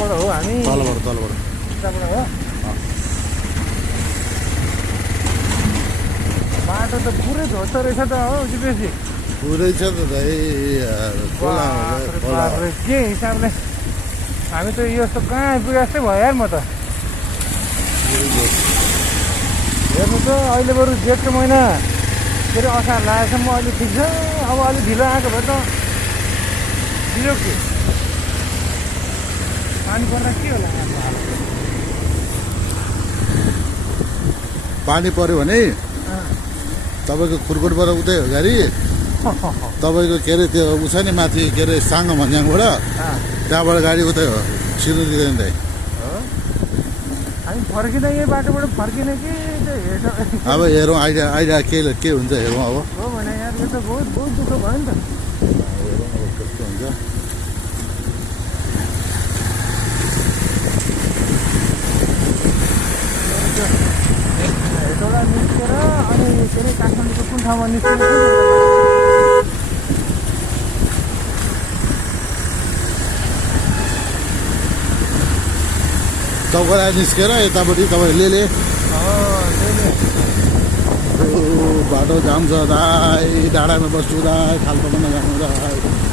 तलबाट हो हामी तलबाट उताबाट हो बाटो त पुरै धोस्तो रहेछ त हो बेसी पुरै छ त दाइ के हिसाबले हामी त यस्तो कहाँ आइपुगे जस्तै भयो यार म त हेर्नु त अहिले बरु जेठको महिना के अरे असार लागेसम्म अहिले ठिक छ अब अलिक ढिलो आएको भए त ढिलो के पानी पर्दा के होला पानी पर्यो भने तपाईँको खुर्कुटबाट उतै हो गाडी तपाईँको के अरे त्यो उछ नि माथि के अरे साङ्गो भन्ज्याङबाट त्यहाँबाट गाडी उतै हो सिधो दिँदैन दाइ हामी फर्किँदा यही बाटोबाट फर्किने कि अब हेरौँ आइडिया के हुन्छ हेरौँ अब हो भने यार यो त बहुत दुःख भयो नि त हेरौँ अब कस्तो हुन्छ हेटौँडा निस्केर अनि के अरे काठमाडौँको कुन ठाउँमा निस्केर चौकडा निस्केर यतापट्टि तपाईँ ले बाटो जाम छ दाइ डाँडामा बस्छु दाइ खाल्टो पनि जानु दाइ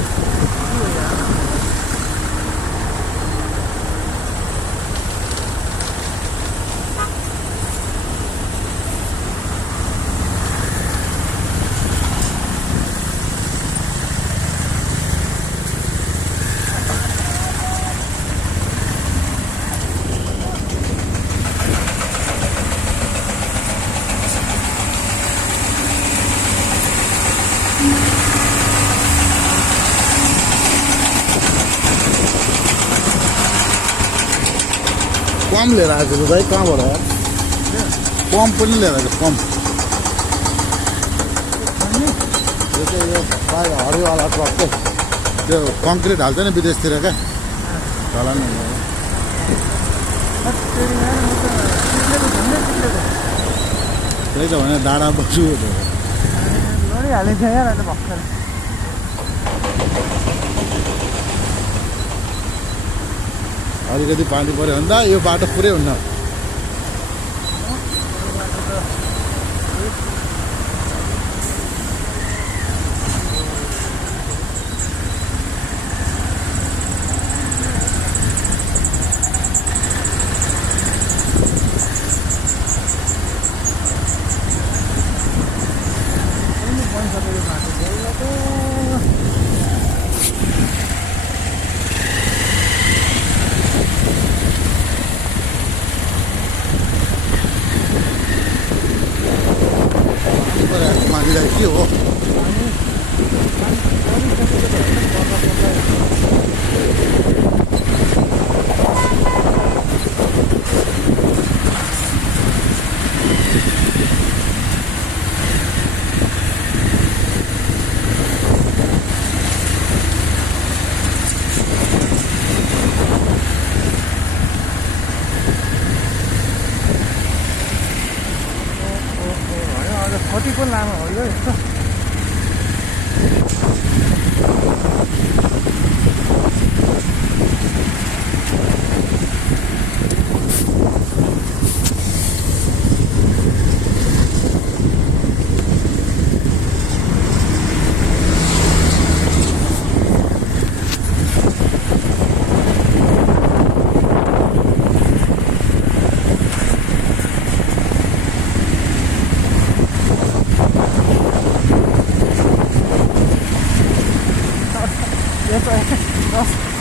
पम्प लिएर आएको छु दाइ कहाँबाट पम्प पनि लिएर आएको पम्प यो चाहिँ यो बाहिर हरिवाला ट्रक के त्यो कङ्क्रिट हाल्छ नि विदेशतिर क्या चलान त्यही त भने डाँडा बस्छु लडिहालिन्छ यार अहिले भर्खर अलिकति पानी पऱ्यो भने त यो बाटो पुरै हुन्न के हो कतिको लामो हो यो यस्तो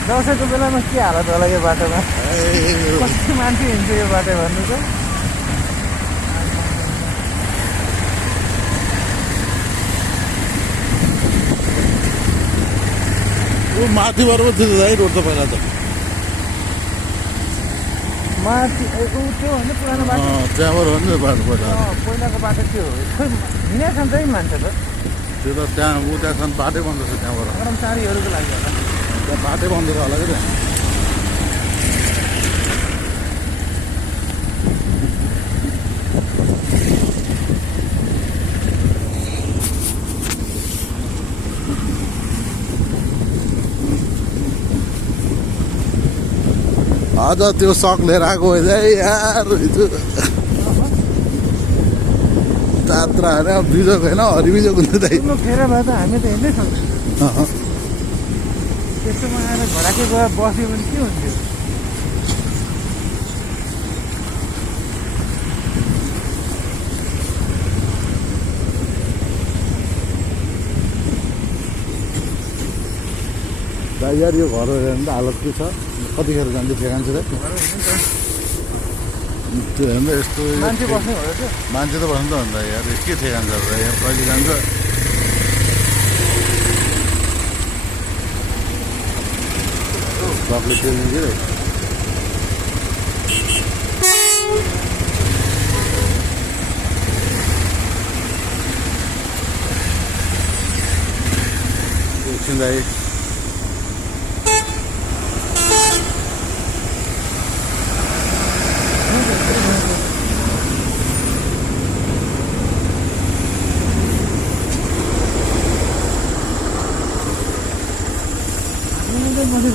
दसैँको बेलामा के हालत होला यो बाटोमा कति मान्छे हिँड्छ यो बाटो भन्नु त माथिबाट पो थियो दाइ रोड त पहिला त माथि त्यो होइन पुरानो बाटो त्यहाँबाट हो नि बाटो पहिला पहिलाको बाटो त्यो हो हिँडेछन् चाहिँ मान्छे त त्यो त त्यहाँ उतासम्म बाटै बन्द छ त्यहाँबाट कर्मचारीहरूको लागि होला त्यहाँ बाटै बन्द छ होला क्या अझ त्यो सक लिएर आएको होइन है यार हिजो जात्रा होइन बिजोक होइन हरिबिजोक हुन्छ त ठुलो फेर भए त हामी त हिँड्नै सक्दैनौँ त्यस्तोमा आएर घराकै गएर बस्यो भने के हुन्थ्यो यार यो घर हेर्नु त हालत के छ कतिखेर जान्छ ठेगान्छ र त्यो हेर्नु यस्तो मान्छे बस्ने भयो त्यो मान्छे त भन्नु त भन्दा यार के ठेगान्छ र यहाँ कहिले जान्छ बाबले तेल दिन्छ रे एकछिन दाइ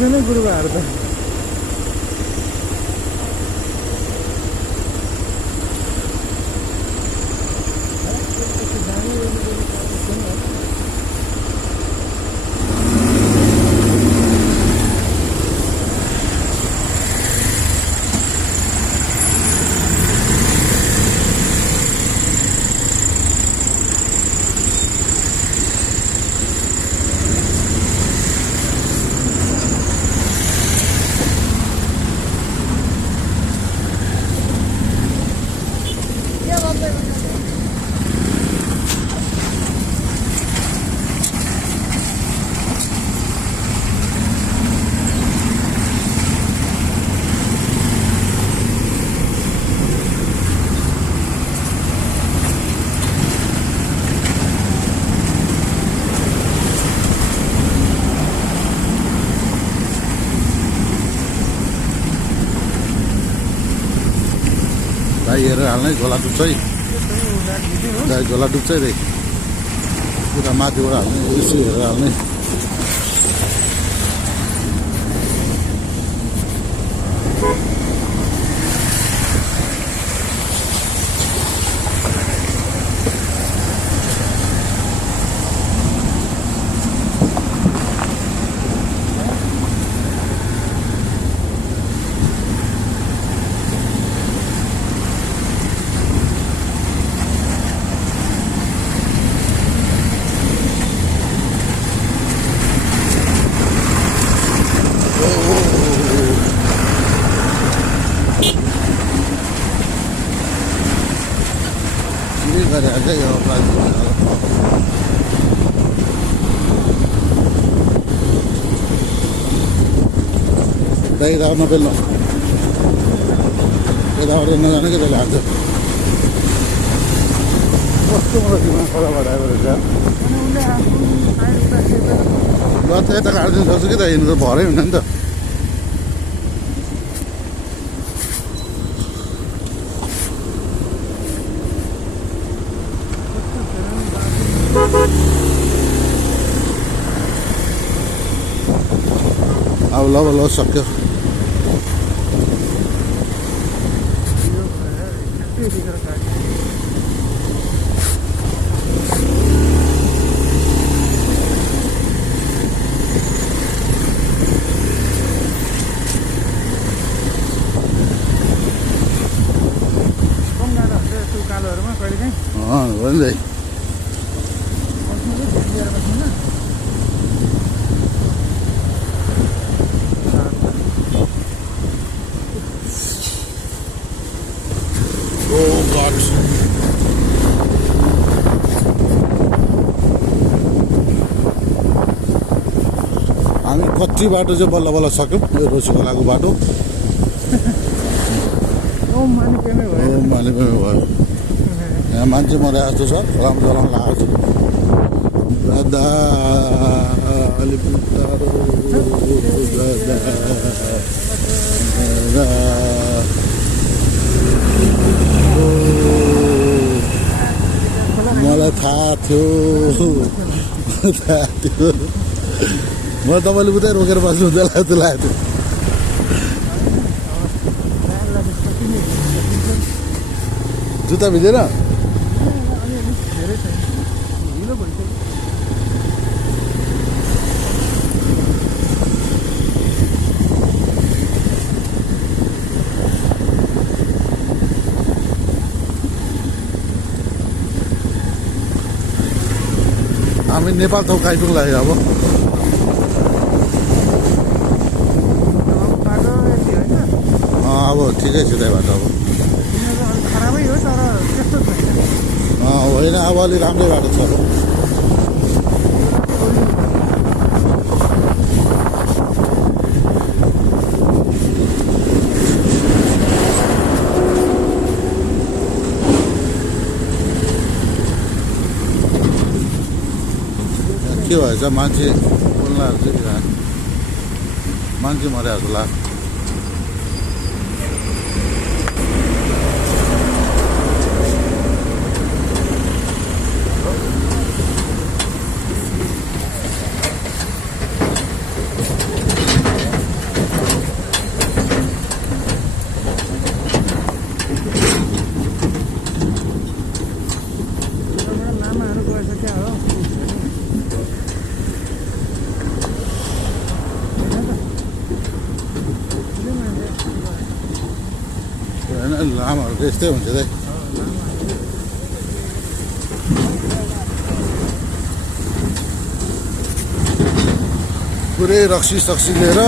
मसिनै गुरुबाहरू त भाइ हेरेर हाल्नै झोला डुब्छ है दाइ झोला डुब्छ है दाइ पुरा माथिबाट हाल्ने यसो हेरेर हाल्ने aja ya Dai una bello. E da ora non è che delle altre. Posso di una cosa vada già. Guarda ta garden sa कि त हिँड्नु त भरै हुन्न नि त अब ल सक्यो हो नि हामी कच्ची बाटो चाहिँ बल्ल बल्ल सक्यौँ यो रोसीखोलाको बाटो मालिकमै भयो यहाँ मान्छे मरेको जस्तो छ खोलामा जलाउन लागेको छ दादा मलाई थाहा थियो म तपाईँले उतै रोकेर बस्नु हुँदै लाग्यो त्यो जुत्ता भिजेर अलिअलि धेरै छैन हिलो भइसक्यो हामी नेपाल थोक आइपुग्नु लाग्यो अब बाटो यति होइन अब ठिकै छ त्यहाँबाट अब तिनीहरू अलिक खराबै हो तर त्यस्तो छैन होइन अब अलि राम्रै बाटो छ अब के भएछ मान्छे बोल्नहरू चाहिँ मान्छे मर्याएको होला लामाहरू गएछ क्या हो होइन लामाहरू त यस्तै हुन्छ त पुरै रक्सी सक्सी लिएर